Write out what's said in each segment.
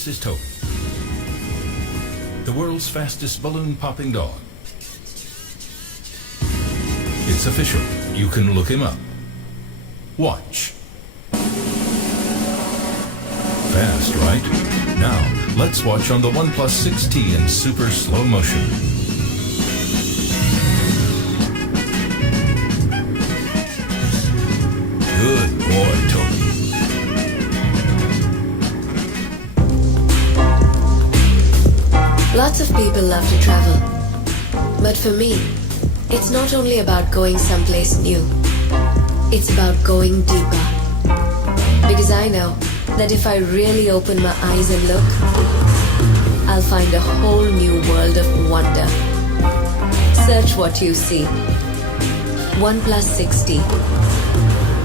This is Toby, the world's fastest balloon-popping dog. It's official. You can look him up. Watch. Fast, right? Now, let's watch on the OnePlus 6T in super slow motion. Good boy, Toby. Lots of people love to travel. But for me, it's not only about going someplace new. It's about going deeper. Because I know that if I really open my eyes and look, I'll find a whole new world of wonder. Search what you see. OnePlus 6T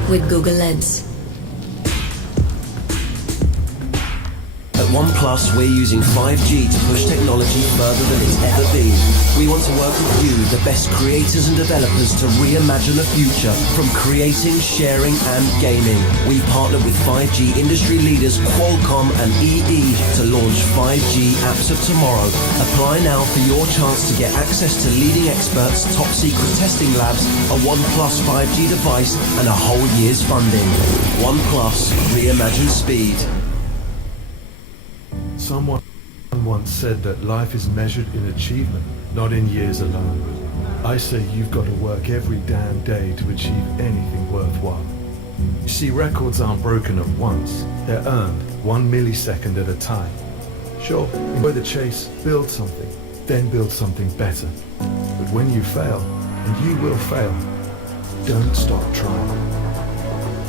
with Google Lens. At OnePlus, we're using 5G to push technology further than it's ever been. We want to work with you, the best creators and developers, to reimagine the future from creating, sharing and gaming. We partnered with 5G industry leaders Qualcomm and EE to launch 5G apps of tomorrow. Apply now for your chance to get access to leading experts, top secret testing labs, a OnePlus 5G device and a whole year's funding. OnePlus, reimagine speed. Someone once said that life is measured in achievement, not in years alone. I say you've got to work every damn day to achieve anything worthwhile. You see, records aren't broken at once. They're earned 1 millisecond at a time. Sure, enjoy the chase, build something, then build something better. But when you fail, and you will fail, don't stop trying.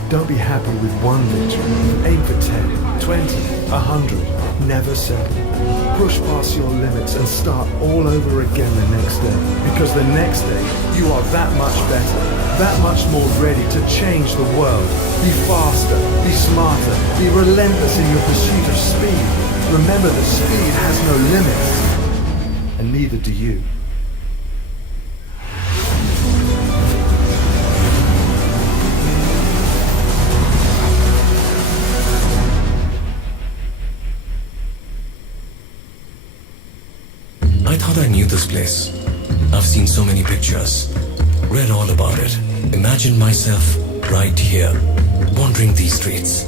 Don't be happy with one victory. Aim for 10, 20, 100. Never settle. Push past your limits and start all over again the next day. Because the next day, you are that much better, that much more ready to change the world. Be faster, be smarter, be relentless in your pursuit of speed. Remember that speed has no limits. And neither do you. I thought I knew this place. I've seen so many pictures, read all about it, imagined myself right here, wandering these streets.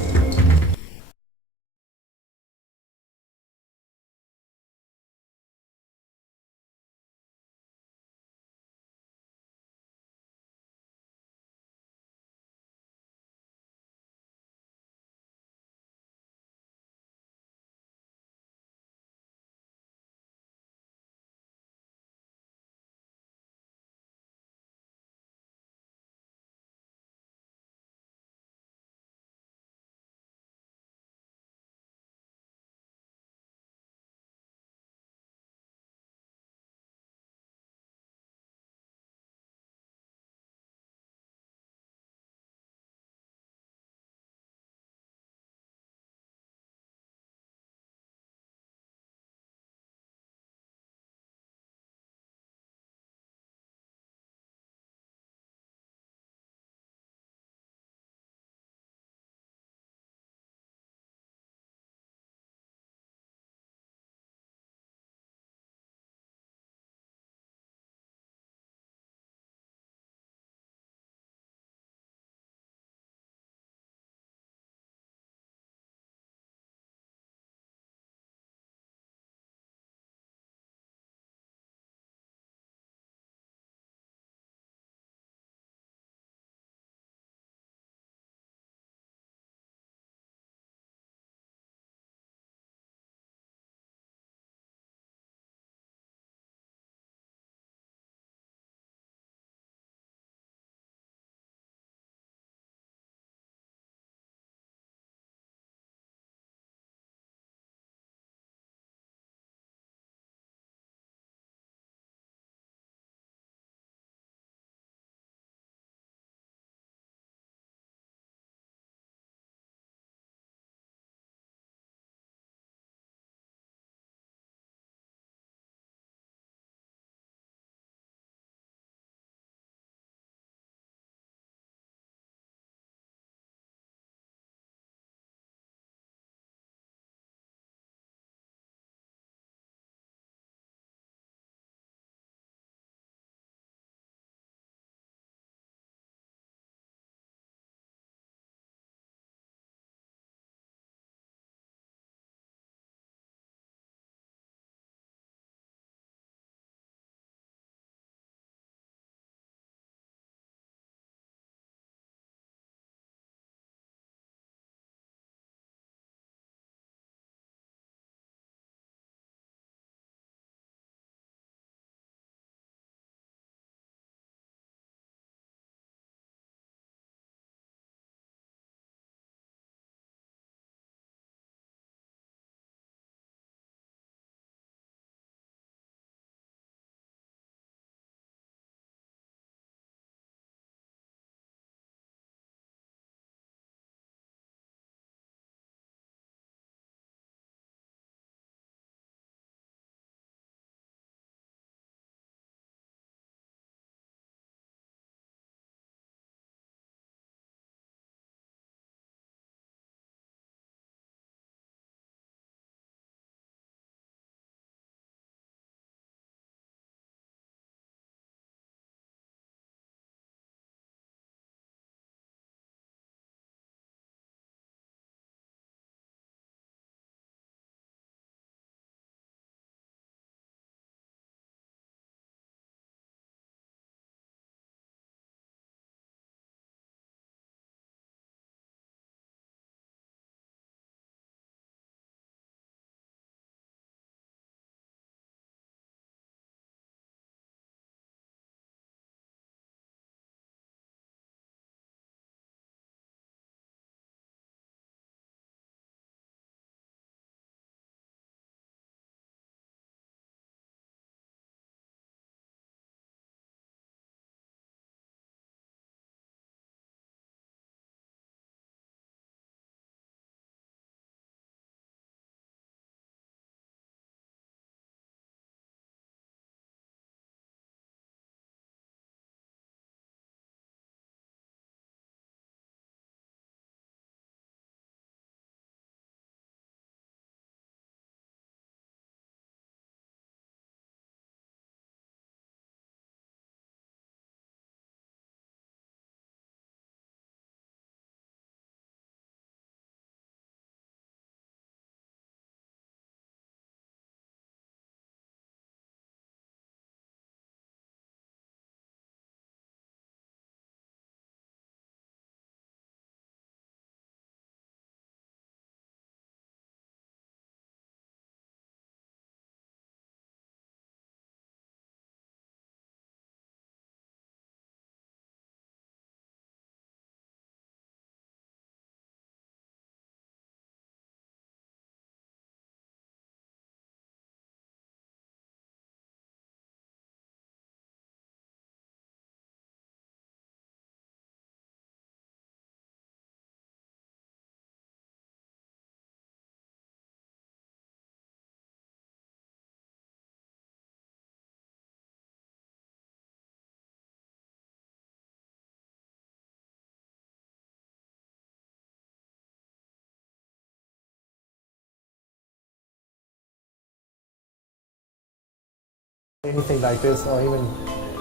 anything like this, or even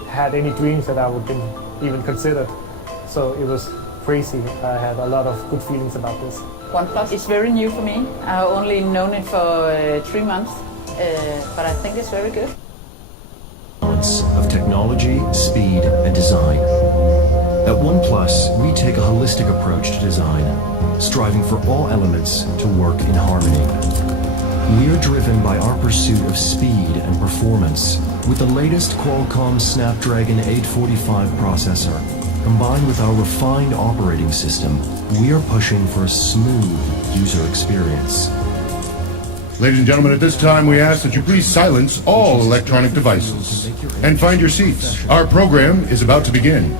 had any dreams that I would been even considered. So it was crazy. I had a lot of good feelings about this. OnePlus is very new for me. I've only known it for 3 months, but I think it's very good. Balance of technology, speed, and design. At OnePlus, we take a holistic approach to design, striving for all elements to work in harmony. We are driven by our pursuit of speed and performance. With the latest Qualcomm Snapdragon 845 processor, combined with our refined operating system, we are pushing for a smooth user experience. Ladies and gentlemen, at this time we ask that you please silence all electronic devices and find your seats. Our program is about to begin.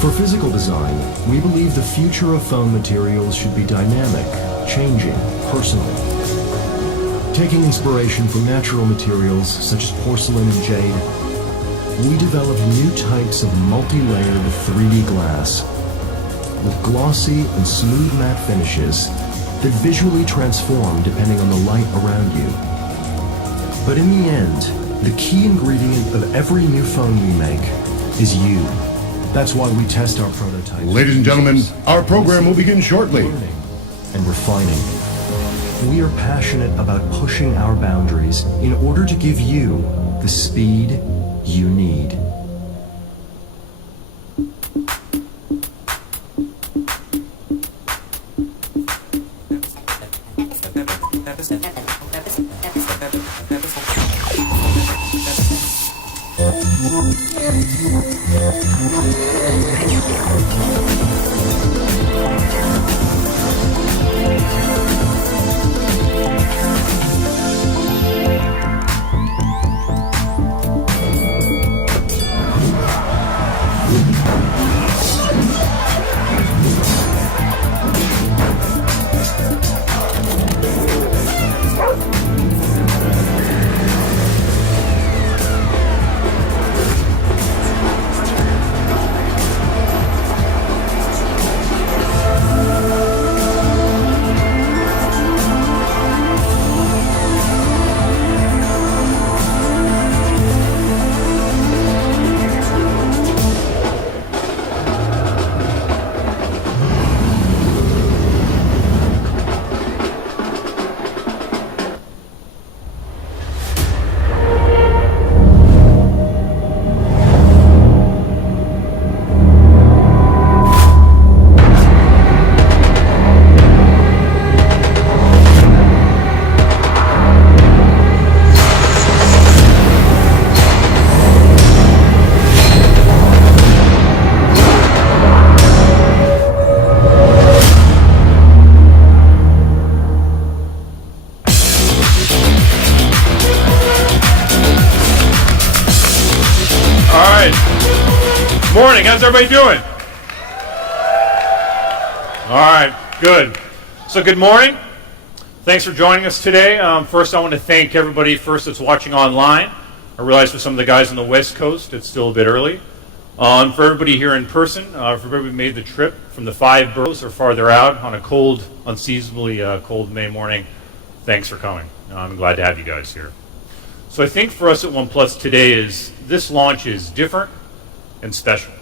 For physical design, we believe the future of phone materials should be dynamic, changing, personal. Taking inspiration from natural materials such as porcelain and jade, we developed new types of multi-layered 3D glass with glossy and smooth matte finishes that visually transform depending on the light around you. But in the end, the key ingredient of every new phone we make is you. That's why we test our prototypes. Ladies and gentlemen, our program will begin shortly. Learning and refining. We are passionate about pushing our boundaries in order to give you the speed you need. Morning, how's everybody doing? All right, good. So good morning. Thanks for joining us today. First, I want to thank everybody first that's watching online. I realize for some of the guys on the West Coast, it's still a bit early. For everybody here in person, for everybody who made the trip from the 5 boroughs or farther out on a cold, unseasonably cold May morning, thanks for coming. I'm glad to have you guys here. So I think for us at OnePlus today is this launch is different and special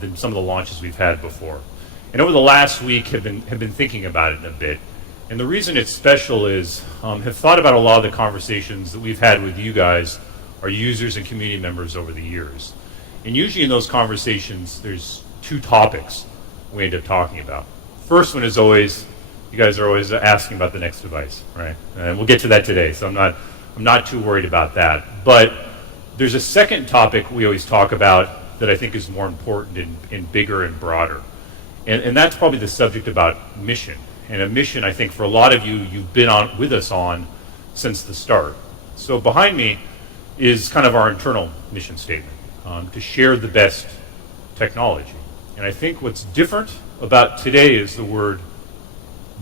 than some of the launches we've had before. And over the last week have been thinking about it a bit. And the reason it's special is have thought about a lot of the conversations that we've had with you guys, our users and community members over the years. And usually in those conversations, there's 2 topics we end up talking about. First one is always, you guys are always asking about the next device, right? And we'll get to that today, so I'm not too worried about that. But there's a second topic we always talk about that I think is more important and bigger and broader. And that's probably the subject about mission. And a mission, I think, for a lot of you, you've been on with us on since the start. So behind me is kind of our internal mission statement, to share the best technology. And I think what's different about today is the word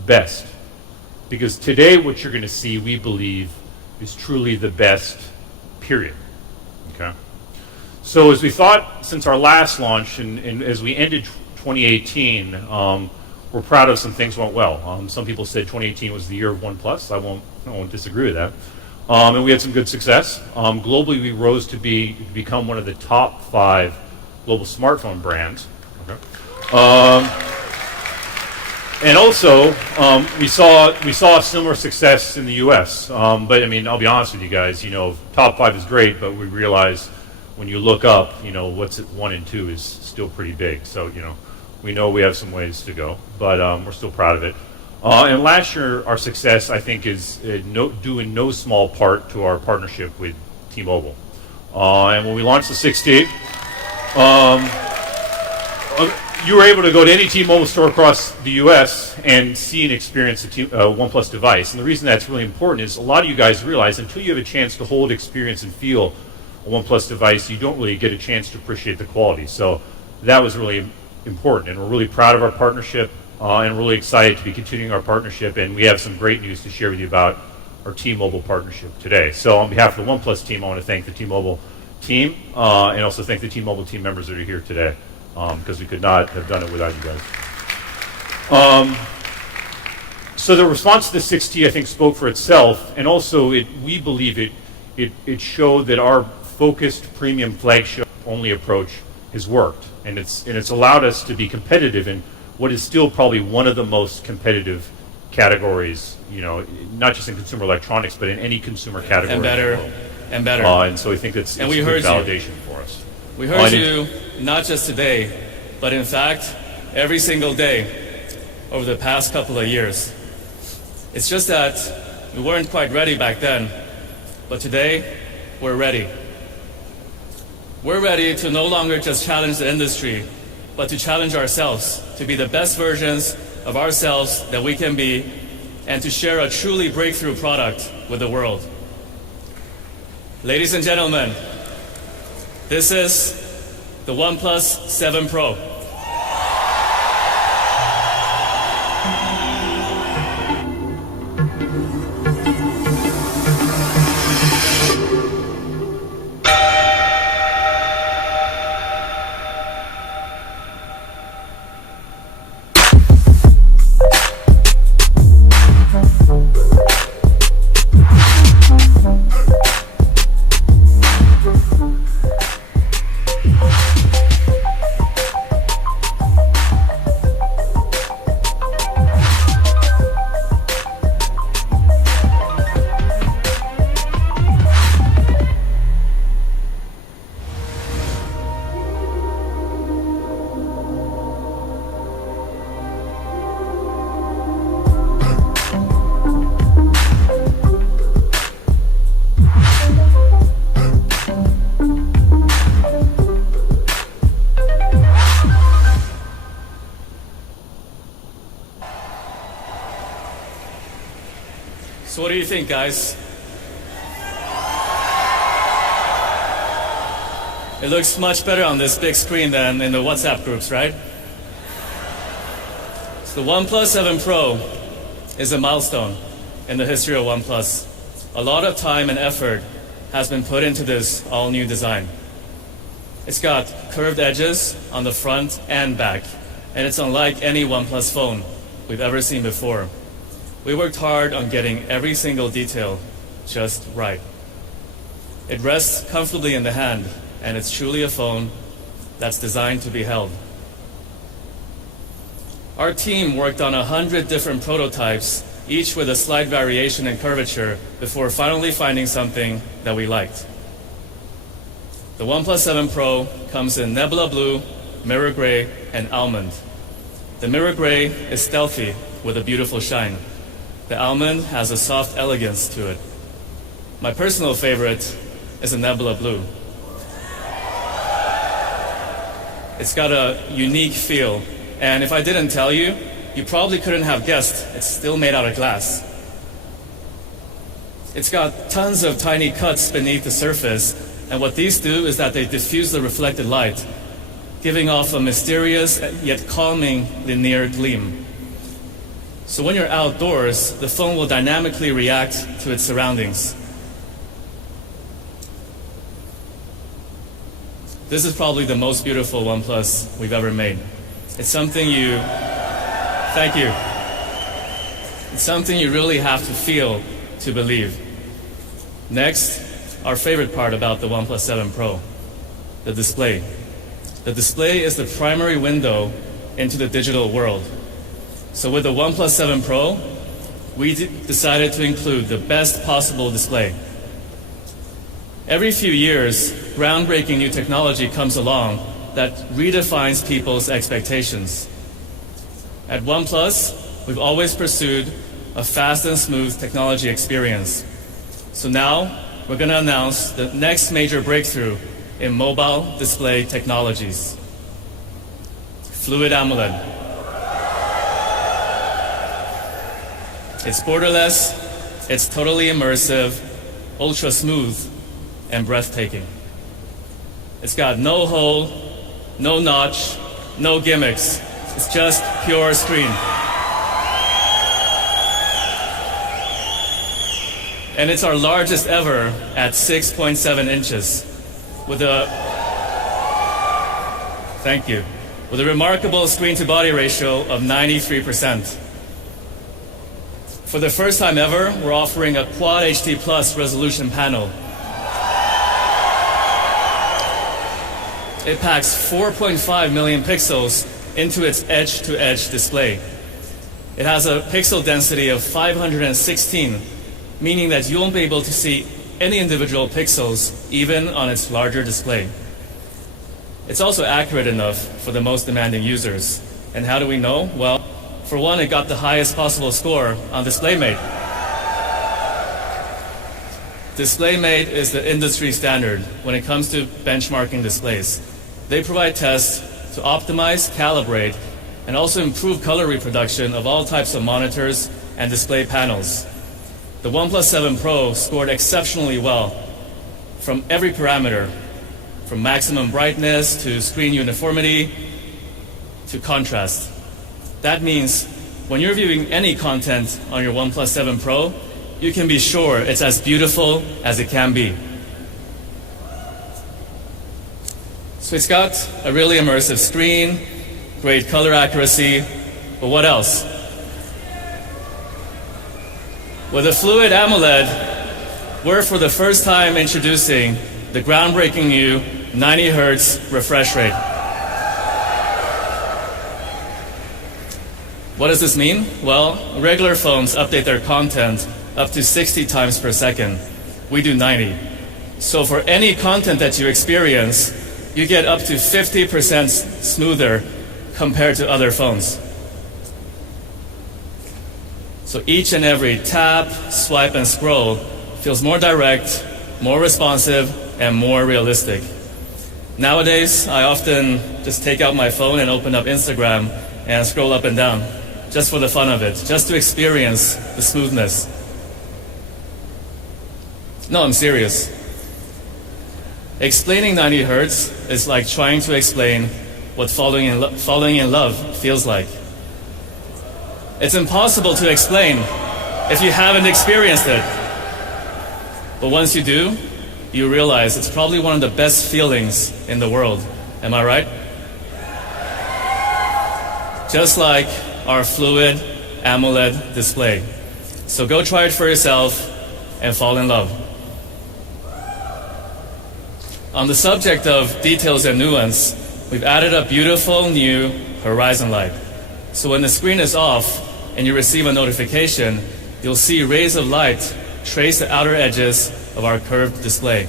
best. Because today what you're going to see, we believe, is truly the best, period. Okay? So as we thought since our last launch and as we ended 2018, we're proud of some things went well. Some people said 2018 was the year of OnePlus. I won't disagree with that. And we had some good success. Globally, we rose to become one of the top 5 global smartphone brands. Okay. And also, we saw similar success in the U.S. But I mean, I'll be honest with you guys. Top 5 is great, but we realize when you look up, what's at 1 and 2 is still pretty big. So we know we have some ways to go, but we're still proud of it. And last year, our success, I think, is due in no small part to our partnership with T-Mobile. And when we launched the 68, you were able to go to any T-Mobile store across the U.S. and see and experience a OnePlus device. And the reason that's really important is a lot of you guys realize until you have a chance to hold, experience, and feel a OnePlus device, you don't really get a chance to appreciate the quality. So that was really important, and we're really proud of our partnership, and really excited to be continuing our partnership. And we have some great news to share with you about our T-Mobile partnership today. So on behalf of the OnePlus team, I want to thank the T-Mobile team, and also thank the T-Mobile team members that are here today. Because we could not have done it without you guys. So the response to the 6T, I think, spoke for itself, and also we believe it showed that our focused premium flagship-only approach has worked, and it's allowed us to be competitive in what is still probably one of the most competitive categories, not just in consumer electronics, but in any consumer category. And better, and better. And so I think it's good validation for us. We heard you not just today, but in fact, every single day over the past couple of years. It's just that we weren't quite ready back then, but today, we're ready. We're ready to no longer just challenge the industry, but to challenge ourselves, to be the best versions of ourselves that we can be, and to share a truly breakthrough product with the world. Ladies and gentlemen, this is the OnePlus 7 Pro. So what do you think, guys? It looks much better on this big screen than in the WhatsApp groups, right? So the OnePlus 7 Pro is a milestone in the history of OnePlus. A lot of time and effort has been put into this all-new design. It's got curved edges on the front and back, and it's unlike any OnePlus phone we've ever seen before. We worked hard on getting every single detail just right. It rests comfortably in the hand, and it's truly a phone that's designed to be held. Our team worked on 100 different prototypes, each with a slight variation in curvature, before finally finding something that we liked. The OnePlus 7 Pro comes in Nebula Blue, Mirror Gray, and Almond. The Mirror Gray is stealthy with a beautiful shine. The Almond has a soft elegance to it. My personal favorite is the Nebula Blue. It's got a unique feel, and if I didn't tell you, you probably couldn't have guessed it's still made out of glass. It's got tons of tiny cuts beneath the surface, and what these do is that they diffuse the reflected light, giving off a mysterious yet calming linear gleam. So when you're outdoors, the phone will dynamically react to its surroundings. This is probably the most beautiful OnePlus we've ever made. It's something thank you. It's something you really have to feel to believe. Next, our favorite part about the OnePlus 7 Pro, the display. The display is the primary window into the digital world. So with the OnePlus 7 Pro, we decided to include the best possible display. Every few years, groundbreaking new technology comes along that redefines people's expectations. At OnePlus, we've always pursued a fast and smooth technology experience. So now, we're going to announce the next major breakthrough in mobile display technologies. Fluid AMOLED. It's borderless, it's totally immersive, ultra smooth, and breathtaking. It's got no hole, no notch, no gimmicks. It's just pure screen. And it's our largest ever at 6.7 inches with a, thank you, with a remarkable screen-to-body ratio of 93%. For the first time ever, we're offering a Quad HD Plus resolution panel. It packs 4.5 million pixels into its edge-to-edge display. It has a pixel density of 516, meaning that you won't be able to see any individual pixels, even on its larger display. It's also accurate enough for the most demanding users. And how do we know? Well, for one, it got the highest possible score on DisplayMate. DisplayMate is the industry standard when it comes to benchmarking displays. They provide tests to optimize, calibrate, and also improve color reproduction of all types of monitors and display panels. The OnePlus 7 Pro scored exceptionally well from every parameter, from maximum brightness to screen uniformity to contrast. That means when you're viewing any content on your OnePlus 7 Pro, you can be sure it's as beautiful as it can be. So it's got a really immersive screen, great color accuracy, but what else? With a Fluid AMOLED, we're for the first time introducing the groundbreaking new 90 Hz refresh rate. What does this mean? Well, regular phones update their content up to 60 times per second. We do 90. So for any content that you experience, you get up to 50% smoother compared to other phones. So each and every tap, swipe, and scroll feels more direct, more responsive, and more realistic. Nowadays, I often just take out my phone and open up Instagram and scroll up and down, just for the fun of it, just to experience the smoothness. No, I'm serious. Explaining 90 Hz is like trying to explain what falling in love feels like. It's impossible to explain if you haven't experienced it. But once you do, you realize it's probably one of the best feelings in the world. Am I right? Just like our Fluid AMOLED display. So go try it for yourself and fall in love. On the subject of details and nuance, we've added a beautiful new horizon light. So when the screen is off and you receive a notification, you'll see rays of light trace the outer edges of our curved display.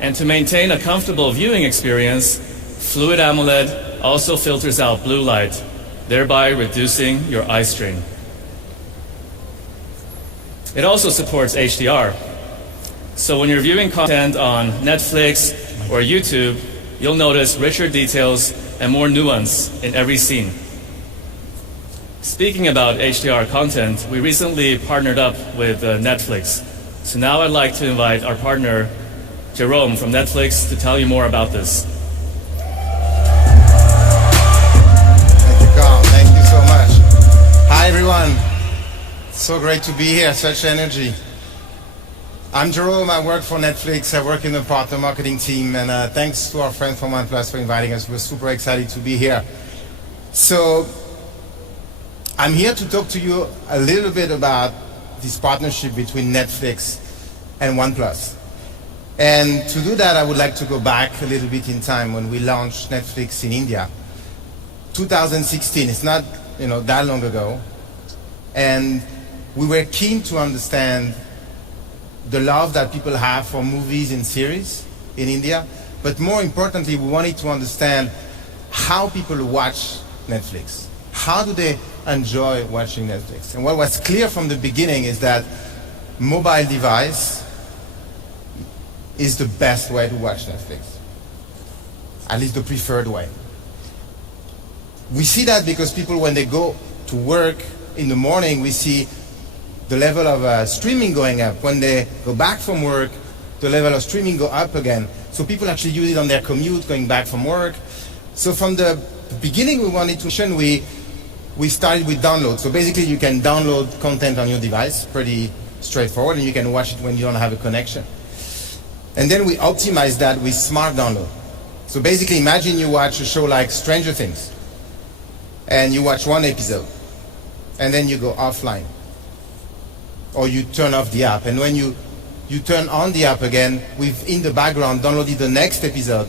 And to maintain a comfortable viewing experience, Fluid AMOLED also filters out blue light, thereby reducing your eye strain. It also supports HDR. So when you're viewing content on Netflix or YouTube, you'll notice richer details and more nuance in every scene. Speaking about HDR content, we recently partnered up with Netflix. So now I'd like to invite our partner, Jerome from Netflix, to tell you more about this. Thank you, Carl. Thank you so much. Hi, everyone. So great to be here. Such energy. I'm Jerome. I work for Netflix. I work in the partner marketing team. And thanks to our friend from OnePlus for inviting us. We're super excited to be here. So I'm here to talk to you a little bit about this partnership between Netflix and OnePlus. And to do that, I would like to go back a little bit in time when we launched Netflix in India. 2016, it's not that long ago. And we were keen to understand the love that people have for movies and series in India. But more importantly, we wanted to understand how people watch Netflix. How do they enjoy watching Netflix? And what was clear from the beginning is that mobile device is the best way to watch Netflix. At least the preferred way. We see that because people, when they go to work in the morning, we see the level of streaming going up. When they go back from work, the level of streaming go up again. So people actually use it on their commute, going back from work. So from the beginning, we wanted to mention, we started with download. So basically, you can download content on your device, pretty straightforward, and you can watch it when you don't have a connection. And then we optimized that with smart download. So basically, imagine you watch a show like Stranger Things, and you watch one episode, and then you go offline, or you turn off the app. And when you turn on the app again, we've in the background downloaded the next episode,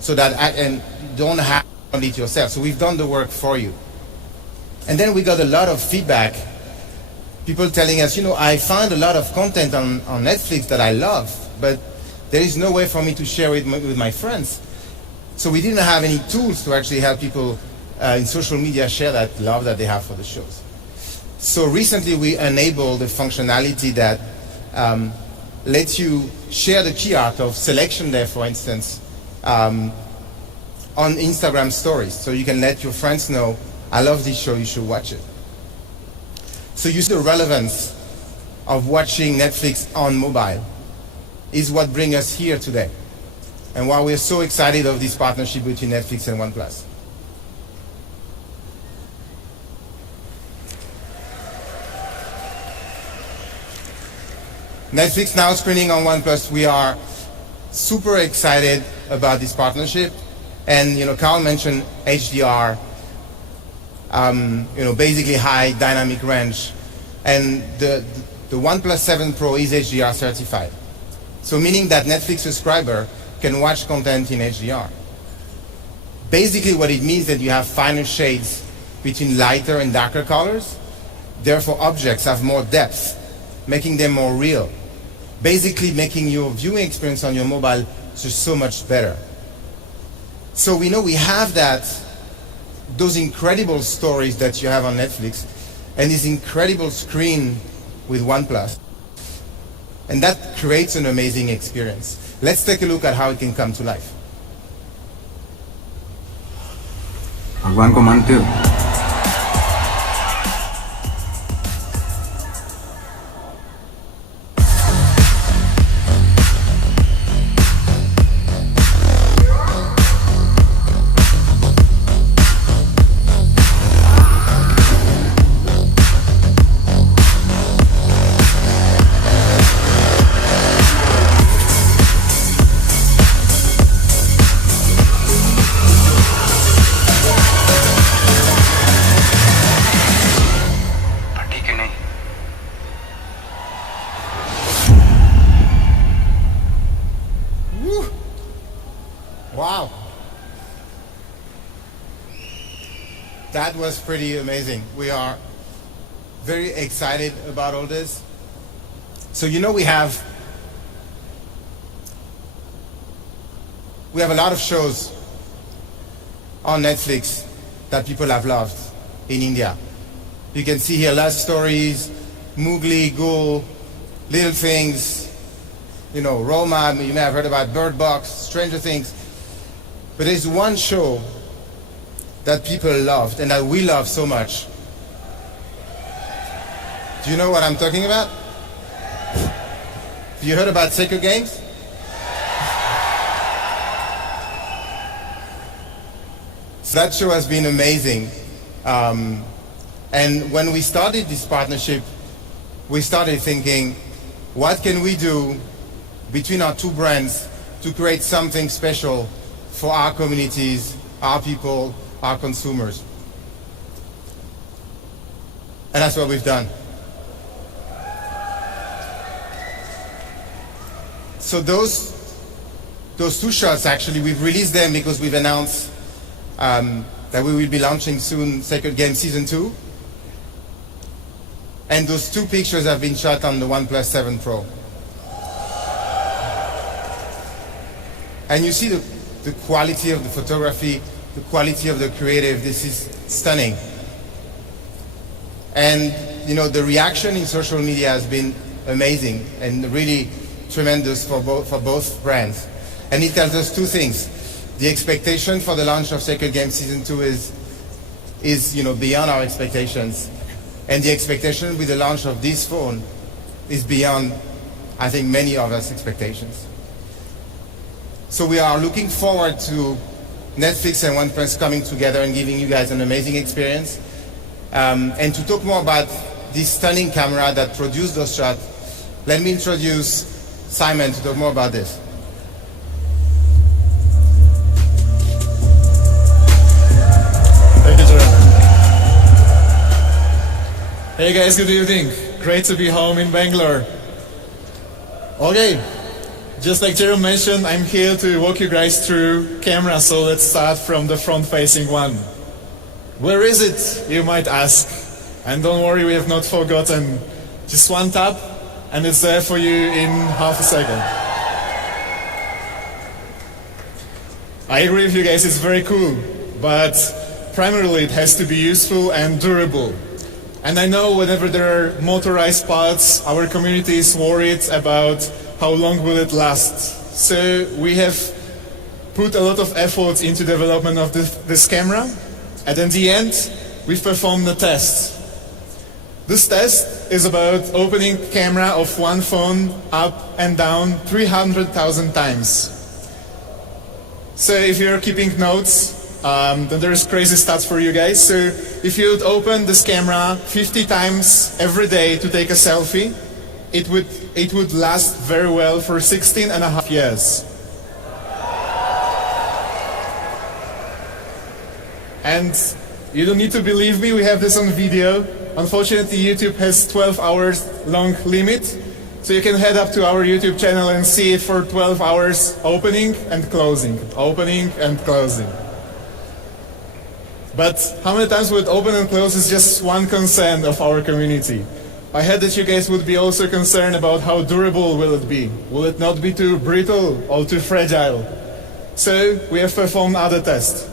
so that and you don't have to download it yourself. So we've done the work for you. And then we got a lot of feedback. People telling us, I found a lot of content on Netflix that I love, but there is no way for me to share it with my friends. So we didn't have any tools to actually help people in social media share that love that they have for the shows. So recently we enabled the functionality that lets you share the key art of Selection Day, for instance, on Instagram stories. So you can let your friends know, I love this show, you should watch it. So you see the relevance of watching Netflix on mobile is what brings us here today, and why we're so excited of this partnership between Netflix and OnePlus. Netflix now screening on OnePlus. We are super excited about this partnership, and Carl mentioned HDR, basically high dynamic range, and the OnePlus 7 Pro is HDR certified. So meaning that Netflix subscriber can watch content in HDR. Basically what it means that you have finer shades between lighter and darker colors. Therefore objects have more depth, making them more real. Basically making your viewing experience on your mobile just so much better. So we know we have those incredible stories that you have on Netflix, and this incredible screen with OnePlus. And that creates an amazing experience. Let's take a look at how it can come to life. भगवान को मानते हो? Wow. That was pretty amazing. We are very excited about all this. So we have a lot of shows on Netflix that people have loved in India. You can see here Love Stories, Mowgli, Ghoul, Little Things, Roma, you may have heard about Bird Box, Stranger Things. But there's one show that people loved and that we love so much. Do you know what I'm talking about? Have you heard about Sacred Games? So that show has been amazing. And when we started this partnership, we started thinking, what can we do between our two brands to create something special for our communities, our people, our consumers? And that's what we've done. So those two shots, actually, we've released them because we've announced that we will be launching soon Sacred Game Season 2. And those two pictures have been shot on the OnePlus 7 Pro. And you see the quality of the photography, the quality of the creative. This is stunning. And you know, the reaction in social media has been amazing and really tremendous for both brands. And it tells us two things. The expectation for the launch of Sacred Game Season 2 is you know, beyond our expectations. And the expectation with the launch of this phone is beyond, I think, many of us expectations. So we are looking forward to Netflix and OnePlus coming together and giving you guys an amazing experience. And to talk more about this stunning camera that produced those shots, let me introduce Simon to talk more about this. Thank you, Jerome. Hey guys, good evening. Great to be home in Bangalore. Okay, just like Jerome mentioned, I'm here to walk you guys through camera, so let's start from the front-facing one. Where is it, you might ask? And don't worry, we have not forgotten. Just one tap, and it's there for you in half a second. I agree with you guys, it's very cool, but primarily it has to be useful and durable. And I know whenever there are motorized parts, our community is worried about how long will it last. So we have put a lot of effort into development of this camera. And in the end, we've performed a test. This test is about opening camera of one phone up and down 300,000 times. So if you're keeping notes, then there's crazy stats for you guys. So if you would open this camera 50 times every day to take a selfie, it would last very well for 16 and a half years. And you don't need to believe me, we have this on video. Unfortunately, YouTube has 12 hours long limit, so you can head up to our YouTube channel and see it for 12 hours opening and closing, opening and closing. But how many times would open and close is just one concern of our community. I heard that you guys would be also concerned about how durable will it be. Will it not be too brittle or too fragile? So we have performed other tests.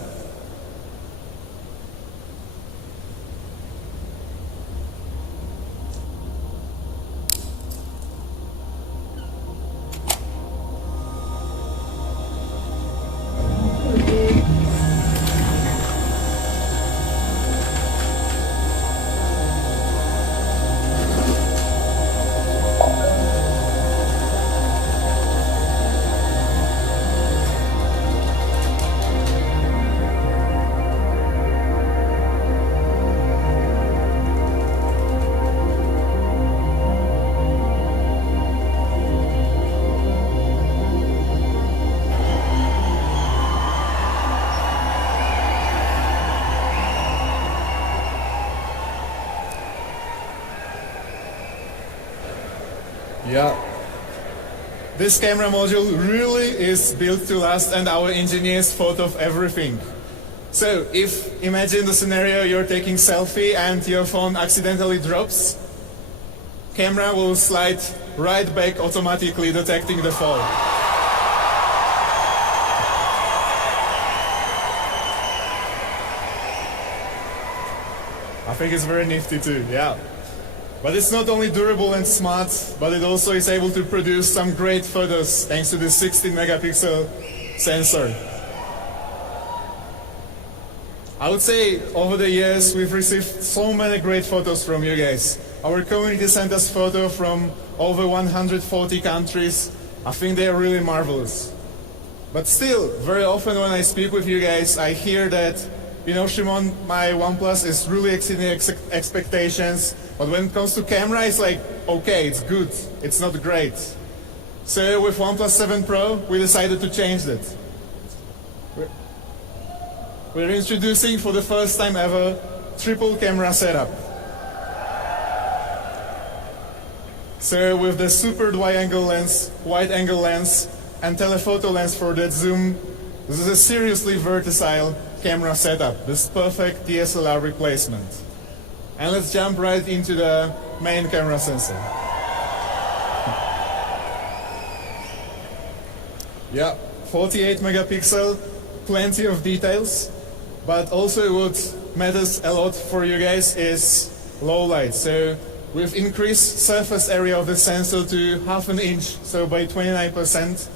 Yeah. This camera module really is built to last, and our engineers thought of everything. So if, imagine the scenario, you're taking selfie and your phone accidentally drops, camera will slide right back automatically, detecting the fall. I think it's very nifty too, yeah. But it's not only durable and smart, but it also is able to produce some great photos thanks to this 16 megapixel sensor. I would say over the years we've received so many great photos from you guys. Our community sent us photos from over 140 countries. I think they are really marvelous. But still, very often when I speak with you guys, I hear that, you know, Shimon, my OnePlus is really exceeding expectations. But when it comes to camera, it's like, okay, it's good, it's not great. So with OnePlus 7 Pro, we decided to change that. We're introducing for the first time ever triple camera setup. So with the super wide angle lens, and telephoto lens for that zoom, this is a seriously versatile camera setup. This is perfect DSLR replacement. And let's jump right into the main camera sensor. Yeah, 48 megapixel, plenty of details, but also what matters a lot for you guys is low light. So we've increased surface area of the sensor to 1/2 inch, so by 29%,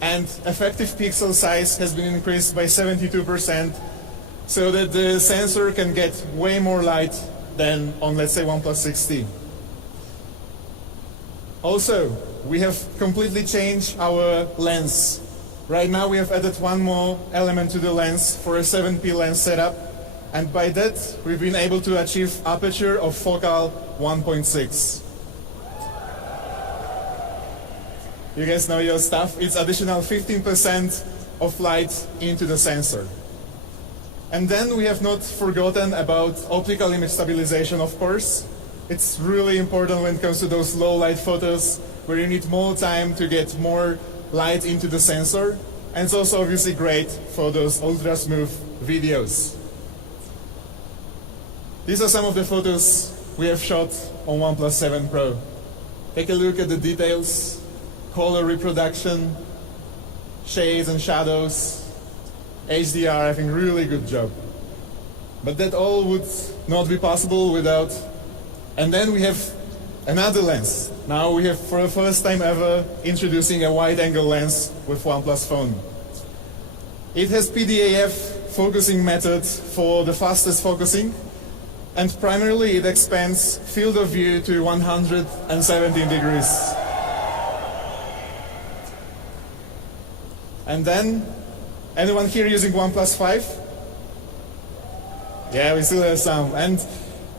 and effective pixel size has been increased by 72%, so that the sensor can get way more light than on, let's say, OnePlus 6T. Also, we have completely changed our lens. Right now we have added one more element to the lens for a 7P lens setup, and by that we've been able to achieve aperture of focal 1.6. You guys know your stuff. It's additional 15% of light into the sensor. And then we have not forgotten about optical image stabilization, of course. It's really important when it comes to those low light photos where you need more time to get more light into the sensor. And it's also obviously great for those ultra smooth videos. These are some of the photos we have shot on OnePlus 7 Pro. Take a look at the details, color reproduction, shades and shadows, HDR, I think really good job. But that all would not be possible without... And then we have another lens. Now we have, for the first time ever, introducing a wide-angle lens with OnePlus phone. It has PDAF focusing method for the fastest focusing, and primarily it expands field of view to 117 degrees. And then, anyone here using OnePlus 5? Yeah, we still have some. And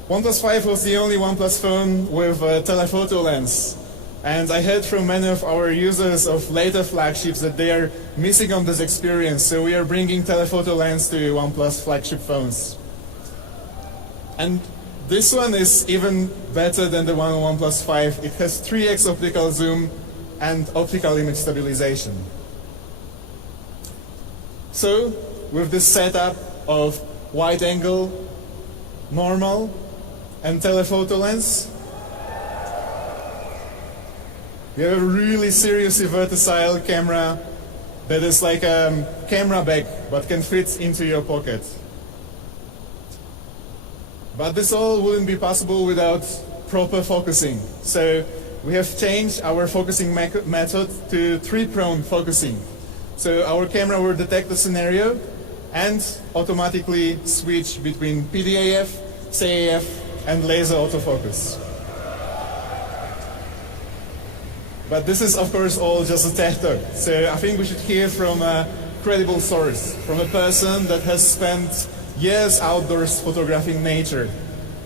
OnePlus 5 was the only OnePlus phone with a telephoto lens. And I heard from many of our users of later flagships that they are missing on this experience. So we are bringing telephoto lens to OnePlus flagship phones. And this one is even better than the one on OnePlus 5. It has 3x optical zoom and optical image stabilization. So, with this setup of wide angle, normal, and telephoto lens, we have a really seriously versatile camera that is like a camera bag but can fit into your pocket. But this all wouldn't be possible without proper focusing. So we have changed our focusing method to three-prone focusing. So our camera will detect the scenario and automatically switch between PDAF, CAF, and laser autofocus. But this is, of course, all just a TED talk. So I think we should hear from a credible source, from a person that has spent years outdoors photographing nature.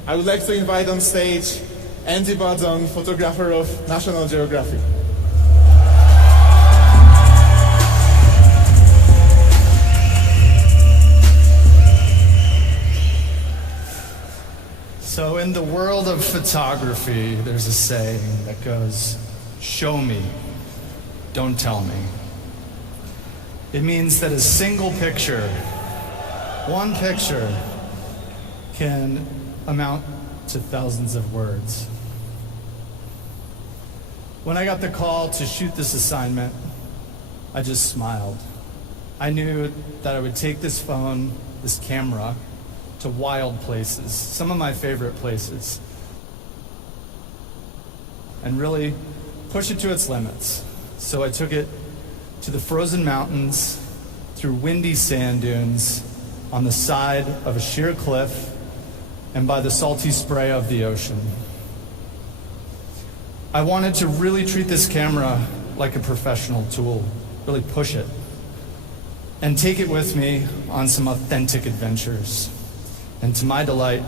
I would like to invite on stage Andy Budon, photographer of National Geographic. So in the world of photography, there's a saying that goes, "Show me, don't tell me." It means that a single picture, one picture, can amount to thousands of words. When I got the call to shoot this assignment, I just smiled. I knew that I would take this phone, this camera, to wild places, some of my favorite places, and really push it to its limits. So I took it to the frozen mountains, through windy sand dunes, on the side of a sheer cliff, and by the salty spray of the ocean. I wanted to really treat this camera like a professional tool, really push it, and take it with me on some authentic adventures. And to my delight,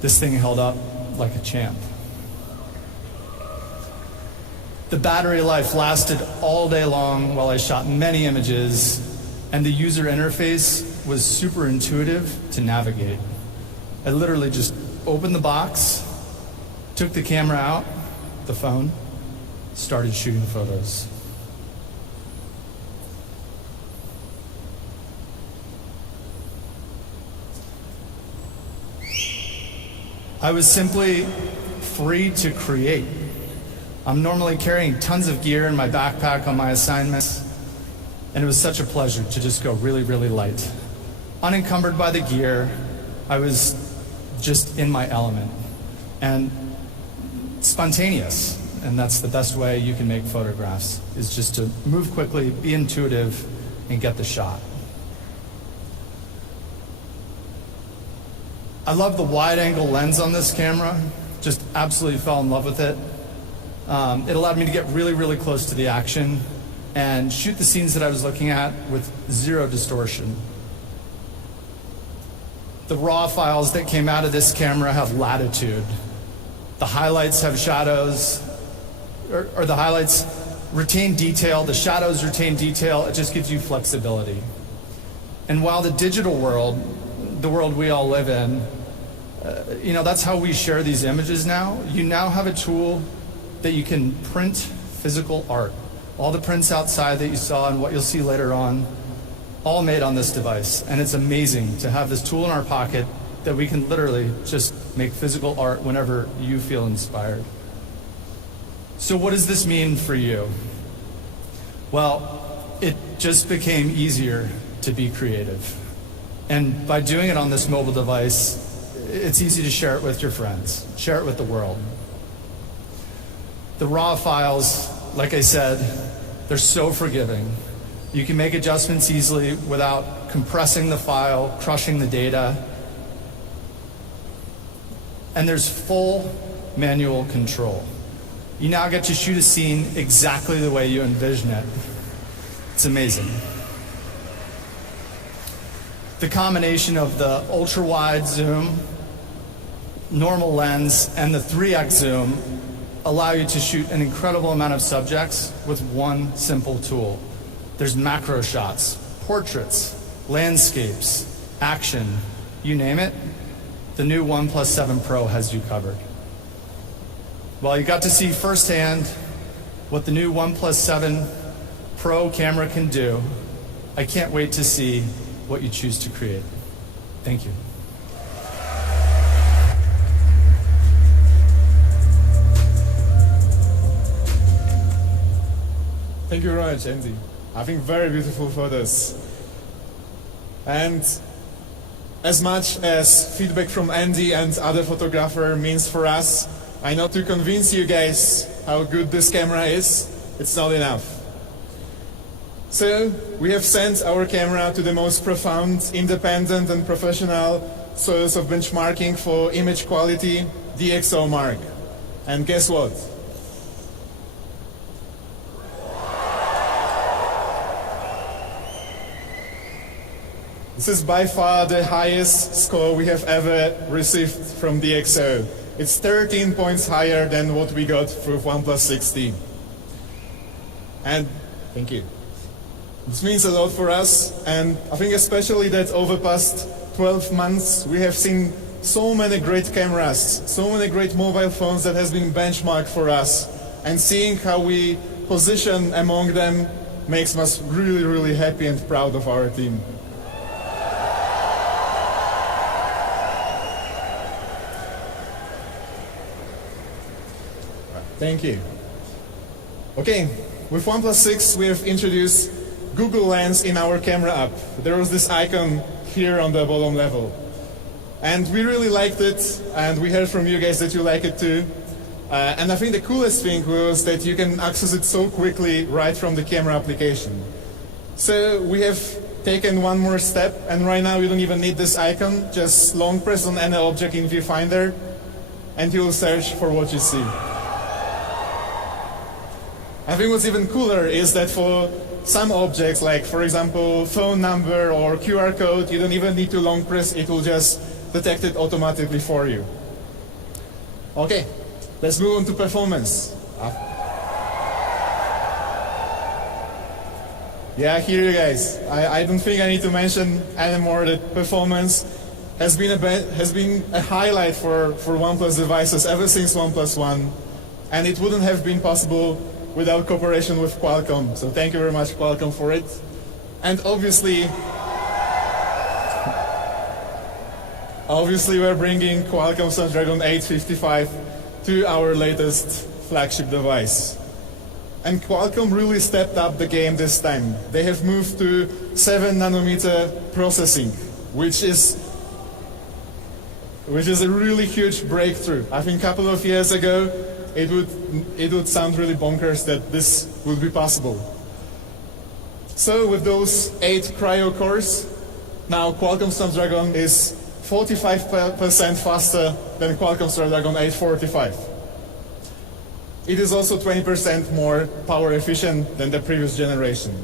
this thing held up like a champ. The battery life lasted all day long while I shot many images, and the user interface was super intuitive to navigate. I literally just opened the box, took the camera out, the phone, started shooting photos. I was simply free to create. I'm normally carrying tons of gear in my backpack on my assignments, and it was such a pleasure to just go really, really light. Unencumbered by the gear, I was just in my element and spontaneous. And that's the best way you can make photographs, is just to move quickly, be intuitive, and get the shot. I love the wide-angle lens on this camera. Just absolutely fell in love with it. It allowed me to get really, really close to the action and shoot the scenes that I was looking at with zero distortion. The raw files that came out of this camera have latitude. The highlights have shadows, or the highlights retain detail, the shadows retain detail. It just gives you flexibility. And while the digital world, the world we all live in, that's how we share these images now. You now have a tool that you can print physical art. All the prints outside that you saw and what you'll see later on, all made on this device. And it's amazing to have this tool in our pocket that we can literally just make physical art whenever you feel inspired. So what does this mean for you? Well, it just became easier to be creative. And by doing it on this mobile device, it's easy to share it with your friends, share it with the world. The raw files, like I said, they're so forgiving. You can make adjustments easily without compressing the file, crushing the data. And there's full manual control. You now get to shoot a scene exactly the way you envision it. It's amazing. The combination of the ultra-wide zoom, normal lens, and the 3x zoom allow you to shoot an incredible amount of subjects with one simple tool. There's macro shots, portraits, landscapes, action, you name it. The new OnePlus 7 Pro has you covered. Well, you got to see firsthand what the new OnePlus 7 Pro camera can do. I can't wait to see what you choose to create. Thank you. Thank you very much, Andy. I think very beautiful photos. And as much as feedback from Andy and other photographer means for us, I know to convince you guys how good this camera is, it's not enough. So we have sent our camera to the most profound, independent and professional source of benchmarking for image quality, DxOMark. And guess what? This is by far the highest score we have ever received from DxO. It's 13 points higher than what we got through OnePlus 6T. And thank you. This means a lot for us, and I think especially that over past 12 months we have seen so many great cameras, so many great mobile phones that has been benchmarked for us, and seeing how we position among them makes us really, really happy and proud of our team. Thank you. Okay, with OnePlus 6 we have introduced Google Lens in our camera app. There was this icon here on the bottom level. And we really liked it, and we heard from you guys that you like it too. And I think the coolest thing was that you can access it so quickly right from the camera application. So we have taken one more step, and right now you don't even need this icon. Just long press on any object in Viewfinder, and you will search for what you see. I think what's even cooler is that for some objects, like for example phone number or QR code, you don't even need to long press, it will just detect it automatically for you. Okay, let's move on to performance. Yeah, I hear you guys. I don't think I need to mention anymore that performance has been a highlight for OnePlus devices ever since OnePlus One, and it wouldn't have been possible without cooperation with Qualcomm. So thank you very much, Qualcomm, for it. And obviously we're bringing Qualcomm Snapdragon 855 to our latest flagship device. And Qualcomm really stepped up the game this time. They have moved to 7 nanometer processing, which is a really huge breakthrough. I think a couple of years ago, it would sound really bonkers that this would be possible. So with those 8 Cryo cores, now Qualcomm Snapdragon is 45% faster than Qualcomm Snapdragon 845. It is also 20% more power efficient than the previous generation.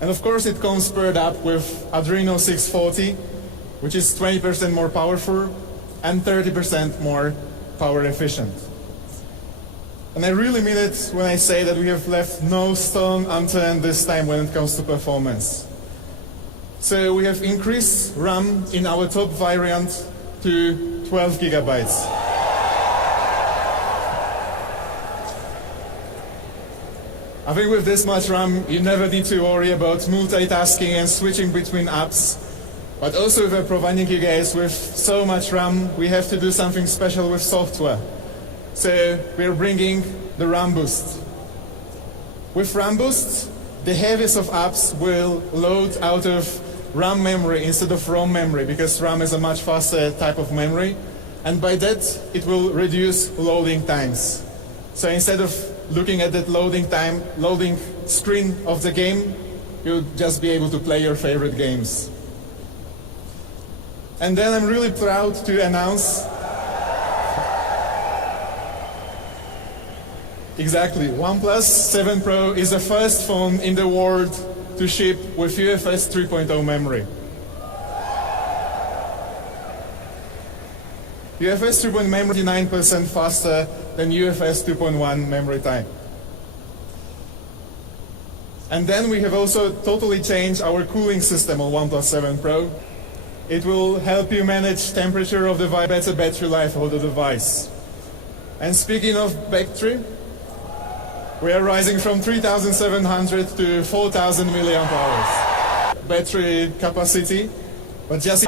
And of course it comes paired up with Adreno 640, which is 20% more powerful and 30% more power efficient. And I really mean it when I say that we have left no stone unturned this time when it comes to performance. So we have increased RAM in our top variant to 12 gigabytes. I think with this much RAM, you never need to worry about multitasking and switching between apps. But also if we're providing you guys with so much RAM, we have to do something special with software. So we're bringing the RAM Boost. With RAM Boost, the heaviest of apps will load out of RAM memory instead of ROM memory, because RAM is a much faster type of memory. And by that, it will reduce loading times. So instead of looking at that loading screen of the game, you'll just be able to play your favorite games. And then I'm really proud to announce exactly, OnePlus 7 Pro is the first phone in the world to ship with UFS 3.0 memory. UFS 3.0 memory is 9% faster than UFS 2.1 memory time. And then we have also totally changed our cooling system on OnePlus 7 Pro. It will help you manage temperature of the device, better battery life of the device. And speaking of battery, we are rising from 3,700 to 4,000 milliamp hours battery capacity. But just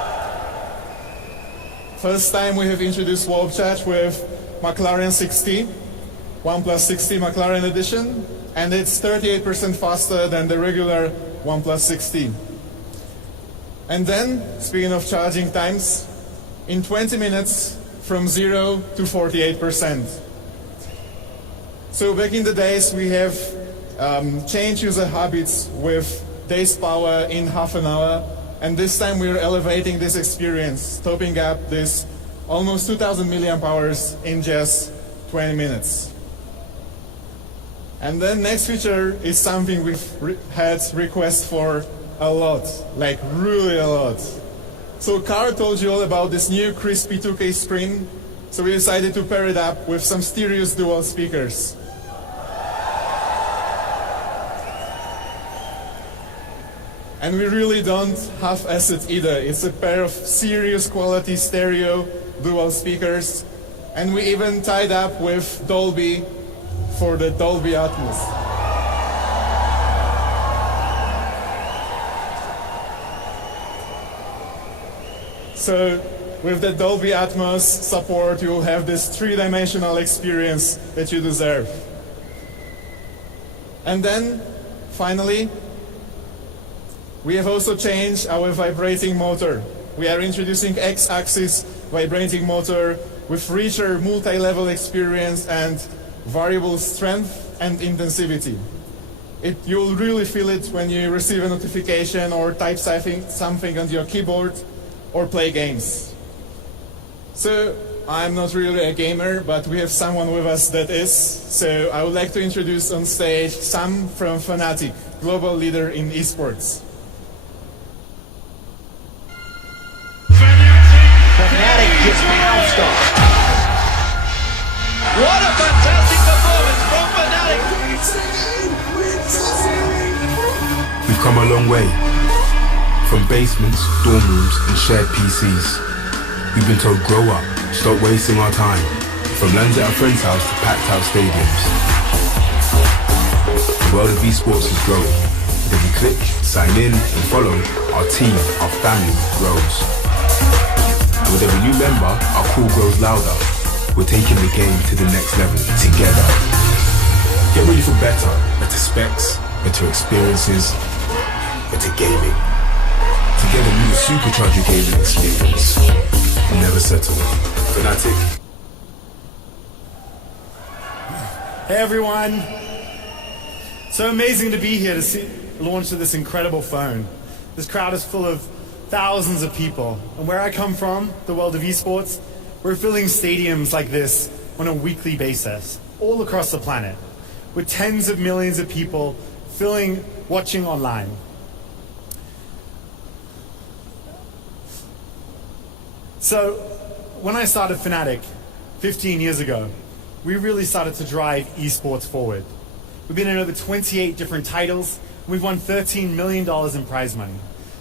first time we have introduced Warp Charge with McLaren 60, OnePlus 60 McLaren edition, and it's 38% faster than the regular OnePlus 60. And then, speaking of charging times, in 20 minutes from 0 to 48%. So back in the days we have changed user habits with days power in half an hour, and this time we're elevating this experience, topping up this almost 2,000 milliamp hours in just 20 minutes. And then next feature is something we've had requests for a lot, like really a lot. So Carl told you all about this new crispy 2K screen, so we decided to pair it up with some Sirius dual speakers. And we really don't half-ass it either. It's a pair of serious quality stereo dual speakers, and we even tied up with Dolby for the Dolby Atmos. So with the Dolby Atmos support, you will have this three-dimensional experience that you deserve. And then, finally, we have also changed our vibrating motor. We are introducing X-axis vibrating motor with richer multi-level experience and variable strength and intensivity. You'll really feel it when you receive a notification or type something on your keyboard or play games. So I'm not really a gamer, but we have someone with us that is. So I would like to introduce on stage Sam from Fnatic, global leader in esports. Fnatic gets pounced on. What a fantastic performance from Fnatic! We've come a long way. From basements, dorm rooms and shared PCs. We've been told grow up, stop wasting our time. From LANs at a friend's house to packed out stadiums. The world of esports is growing. If you click, sign in, and follow, our team, our family grows. And with every new member, our call grows louder. We're taking the game to the next level together. Get ready for better specs, better experiences, better gaming. Together we will supercharge your gaming experience. Never settle. Fnatic. Hey everyone! So amazing to be here to see the launch of this incredible phone. This crowd is full of thousands of people. And where I come from, the world of esports, we're filling stadiums like this on a weekly basis, all across the planet, with tens of millions of people watching online. So when I started Fnatic 15 years ago, we really started to drive esports forward. We've been in over 28 different titles. We've won $13 million in prize money.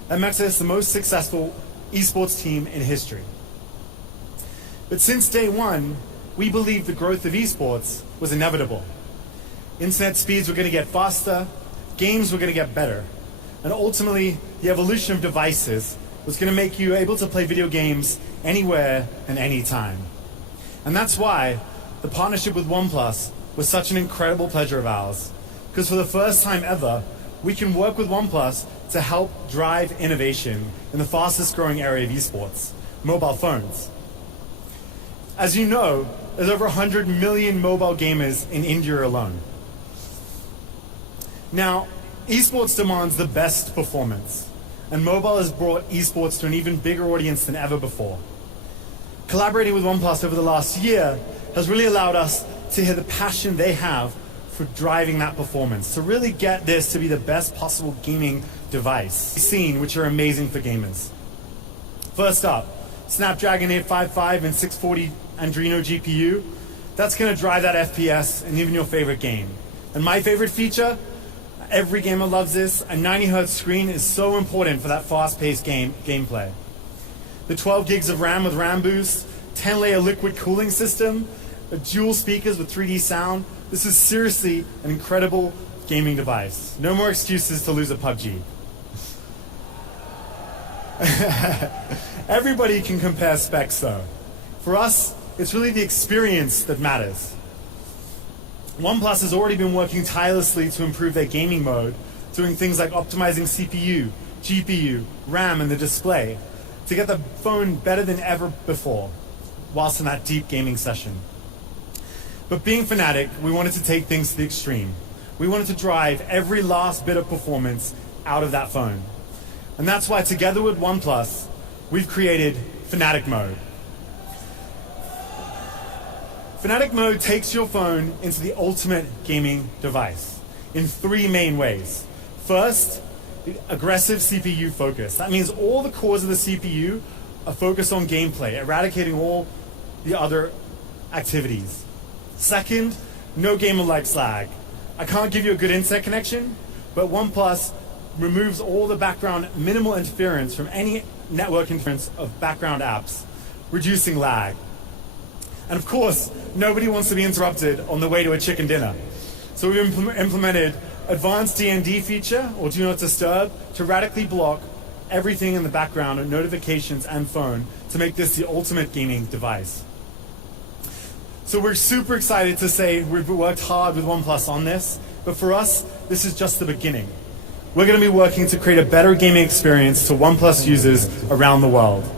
That makes us the most successful esports team in history. But since day one, we believed the growth of esports was inevitable. Internet speeds were going to get faster, games were going to get better, and ultimately the evolution of devices was going to make you able to play video games anywhere and anytime. And that's why the partnership with OnePlus was such an incredible pleasure of ours, because for the first time ever, we can work with OnePlus to help drive innovation in the fastest growing area of esports, mobile phones. As you know, there's over 100 million mobile gamers in India alone. Now, esports demands the best performance, and mobile has brought esports to an even bigger audience than ever before. Collaborating with OnePlus over the last year has really allowed us to hear the passion they have for driving that performance, to really get this to be the best possible gaming device scene, which are amazing for gamers. First up, Snapdragon 855 and 640 Adreno GPU. That's going to drive that FPS in even your favorite game. And my favorite feature, every gamer loves this, a 90 Hz screen is so important for that fast-paced gameplay. The 12 gigs of RAM with RAM boost, 10-layer liquid cooling system, dual speakers with 3D sound. This is seriously an incredible gaming device. No more excuses to lose a PUBG. Everybody can compare specs though. For us, it's really the experience that matters. OnePlus has already been working tirelessly to improve their gaming mode, doing things like optimizing CPU, GPU, RAM, and the display to get the phone better than ever before, whilst in that deep gaming session. But being Fnatic, we wanted to take things to the extreme. We wanted to drive every last bit of performance out of that phone. And that's why, together with OnePlus, we've created Fnatic Mode. Fnatic Mode takes your phone into the ultimate gaming device in three main ways. First, aggressive CPU focus. That means all the cores of the CPU are focused on gameplay, eradicating all the other activities. Second, no gamer likes lag. I can't give you a good internet connection, but OnePlus removes all the background minimal interference from any network interference of background apps, reducing lag. And of course, nobody wants to be interrupted on the way to a chicken dinner. So we've implemented advanced DND feature, or do not disturb, to radically block everything in the background, notifications and phone, to make this the ultimate gaming device. So we're super excited to say we've worked hard with OnePlus on this, but for us, this is just the beginning. We're going to be working to create a better gaming experience to OnePlus users around the world.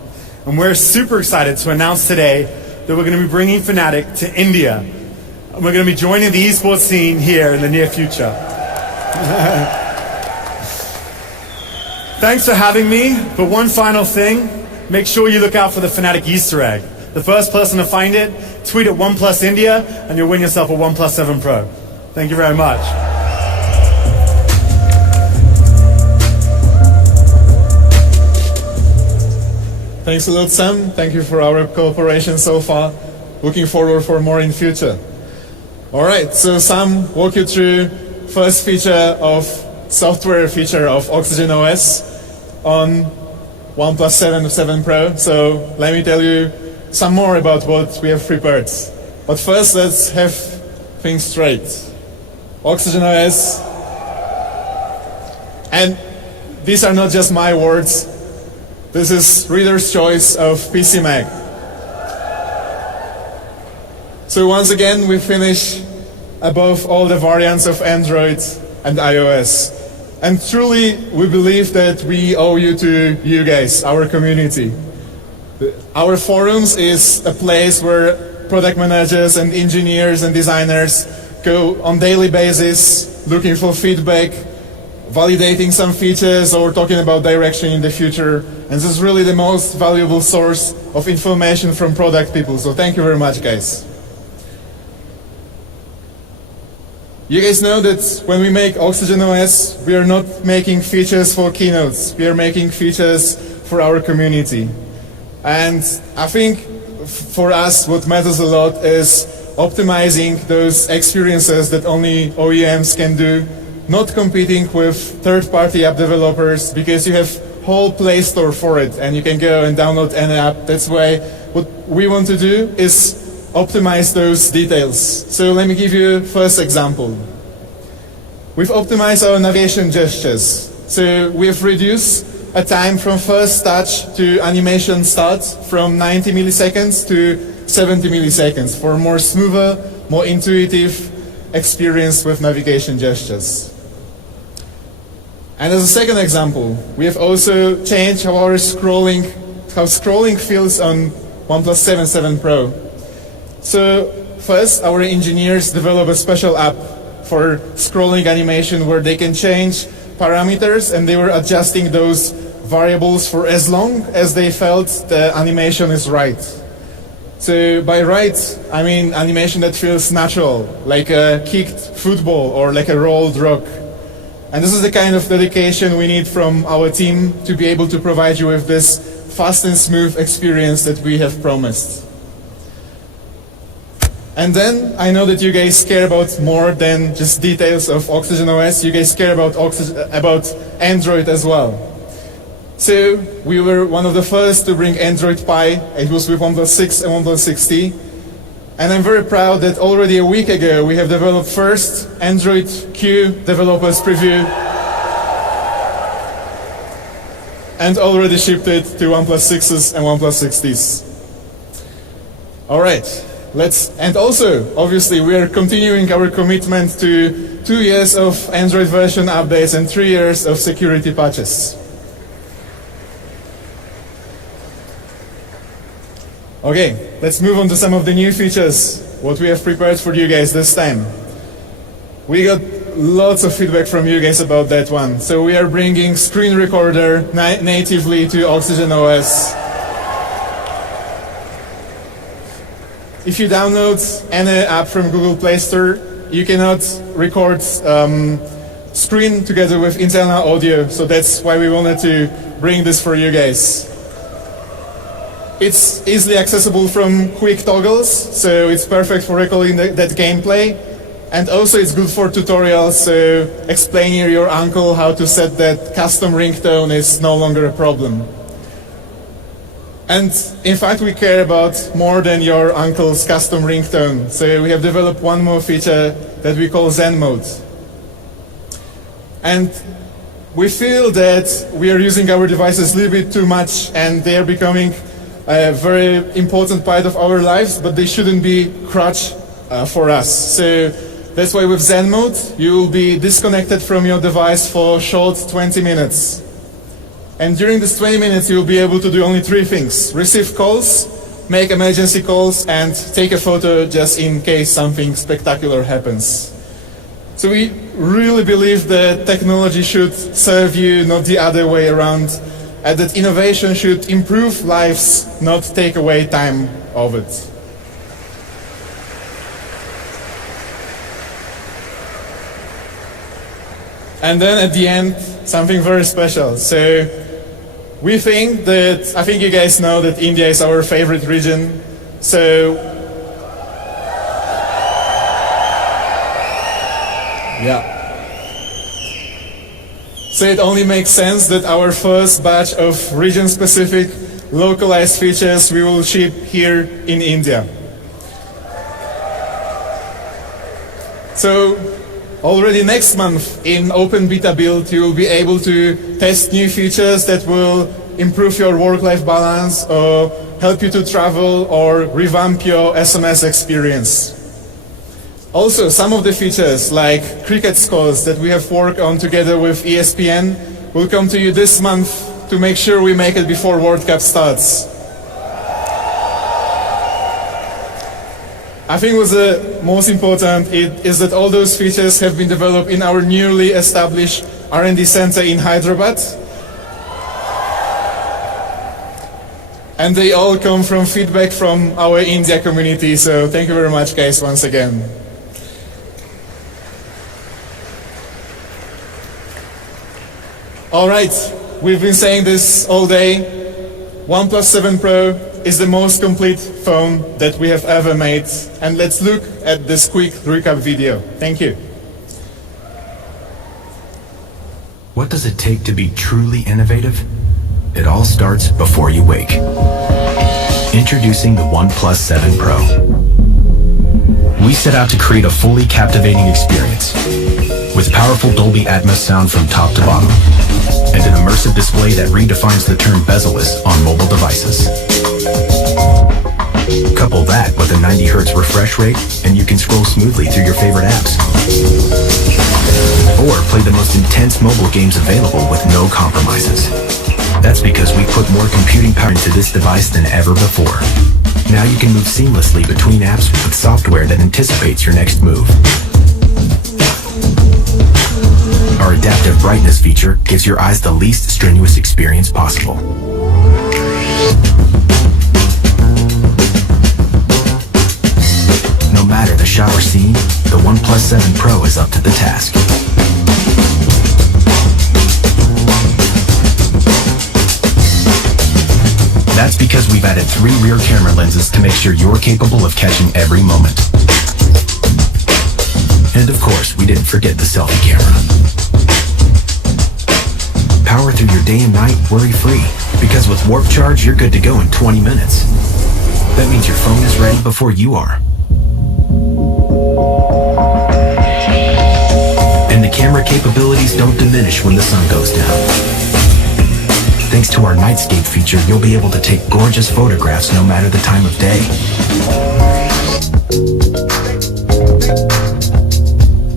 And we're super excited to announce today that we're going to be bringing Fnatic to India. And we're going to be joining the esports scene here in the near future. Thanks for having me, but one final thing, make sure you look out for the Fnatic Easter egg. The first person to find it, tweet at OnePlus India, and you'll win yourself a OnePlus 7 Pro. Thank you very much. Thanks a lot, Sam. Thank you for our cooperation so far. Looking forward for more in future. All right, so Sam walked you through first software feature of Oxygen OS on OnePlus 7 Pro. So let me tell you some more about what we have prepared. But first, let's have things straight. Oxygen OS And these are not just my words. This is Reader's Choice of PCMag. So once again, we finish above all the variants of Android and iOS. And truly, we believe that we owe you to you guys, our community. Our forums is a place where product managers and engineers and designers go on daily basis looking for feedback, validating some features or talking about direction in the future. And this is really the most valuable source of information from product people. So thank you very much, guys. You guys know that when we make Oxygen OS, we are not making features for keynotes. We are making features for our community. And I think for us, what matters a lot is optimizing those experiences that only OEMs can do, not competing with third-party app developers, because you have whole Play Store for it and you can go and download any app. That's why what we want to do is optimize those details. So let me give you a first example. We've optimized our navigation gestures. So we've reduced a time from first touch to animation start from 90 milliseconds to 70 milliseconds for a more smoother, more intuitive experience with navigation gestures. And as a second example, we have also changed how scrolling feels on OnePlus 7 Pro. So first, our engineers develop a special app for scrolling animation where they can change parameters, and they were adjusting those variables for as long as they felt the animation is right. So by right, I mean animation that feels natural, like a kicked football or like a rolled rock. And this is the kind of dedication we need from our team to be able to provide you with this fast and smooth experience that we have promised. And then I know that you guys care about more than just details of Oxygen OS. You guys care about Android as well. So we were one of the first to bring Android Pie. It was with OnePlus 6 and OnePlus 6T. And I'm very proud that already a week ago we have developed first Android Q developers preview and already shipped it to OnePlus 6s and OnePlus 6Ts. All right. And also, obviously, we are continuing our commitment to 2 years of Android version updates and 3 years of security patches. Okay, let's move on to some of the new features, what we have prepared for you guys this time. We got lots of feedback from you guys about that one. So we are bringing screen recorder natively to Oxygen OS. If you download any app from Google Play Store, you cannot record screen together with internal audio, so that's why we wanted to bring this for you guys. It's easily accessible from quick toggles, so it's perfect for recalling that gameplay. And also it's good for tutorials, so explaining your uncle how to set that custom ringtone is no longer a problem. And in fact, we care about more than your uncle's custom ringtone. So we have developed one more feature that we call Zen Mode. And we feel that we are using our devices a little bit too much and they are becoming a very important part of our lives, but they shouldn't be crutch for us. So that's why with Zen Mode, you will be disconnected from your device for a short 20 minutes. And during this 20 minutes, you'll be able to do only 3 things. Receive calls, make emergency calls, and take a photo just in case something spectacular happens. So we really believe that technology should serve you, not the other way around, and that innovation should improve lives, not take away time of it. And then at the end, something very special. So we think that, I think you guys know that India is our favorite region. So, yeah. So it only makes sense that our first batch of region-specific localized features we will ship here in India. So already next month in open beta build, you will be able to test new features that will improve your work-life balance or help you to travel or revamp your SMS experience. Also, some of the features like cricket scores that we have worked on together with ESPN will come to you this month to make sure we make it before World Cup starts. I think what's the most important is that all those features have been developed in our newly established R&D center in Hyderabad. And they all come from feedback from our India community, so thank you very much, guys, once again. All right, we've been saying this all day. OnePlus 7 Pro is the most complete phone that we have ever made. And let's look at this quick recap video. Thank you. What does it take to be truly innovative? It all starts before you wake. Introducing the OnePlus 7 Pro. We set out to create a fully captivating experience with powerful Dolby Atmos sound from top to bottom and an immersive display that redefines the term bezel-less on mobile devices. Couple that with a 90 Hz refresh rate and you can scroll smoothly through your favorite apps. Or play the most intense mobile games available with no compromises. That's because we put more computing power into this device than ever before. Now you can move seamlessly between apps with software that anticipates your next move. Our adaptive brightness feature gives your eyes the least strenuous experience possible. No matter the shower scene, the OnePlus 7 Pro is up to the task. That's because we've added 3 rear camera lenses to make sure you're capable of catching every moment. And of course, we didn't forget the selfie camera. Power through your day and night worry-free, because with Warp Charge, you're good to go in 20 minutes. That means your phone is ready before you are. And the camera capabilities don't diminish when the sun goes down. Thanks to our Nightscape feature, you'll be able to take gorgeous photographs no matter the time of day.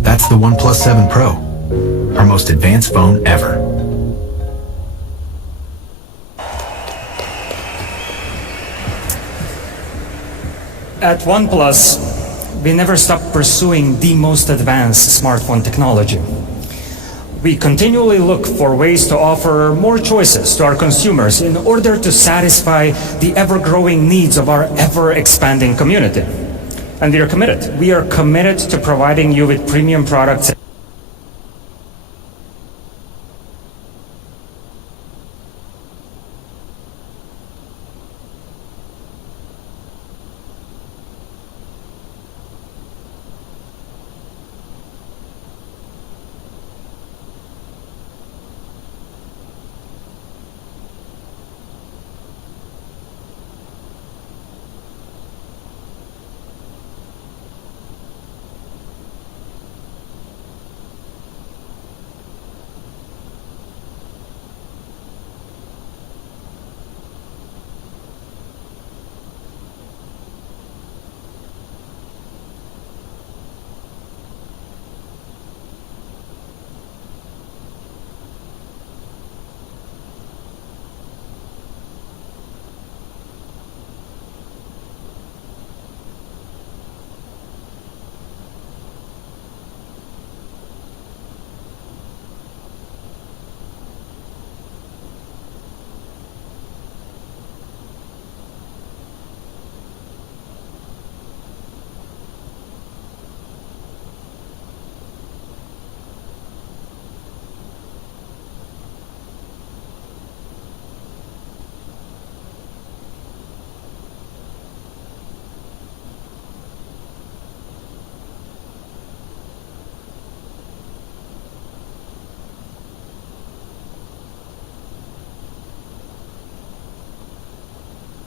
That's the OnePlus 7 Pro, our most advanced phone ever. At OnePlus, we never stop pursuing the most advanced smartphone technology. We continually look for ways to offer more choices to our consumers in order to satisfy the ever-growing needs of our ever-expanding community. And we are committed. We are committed to providing you with premium products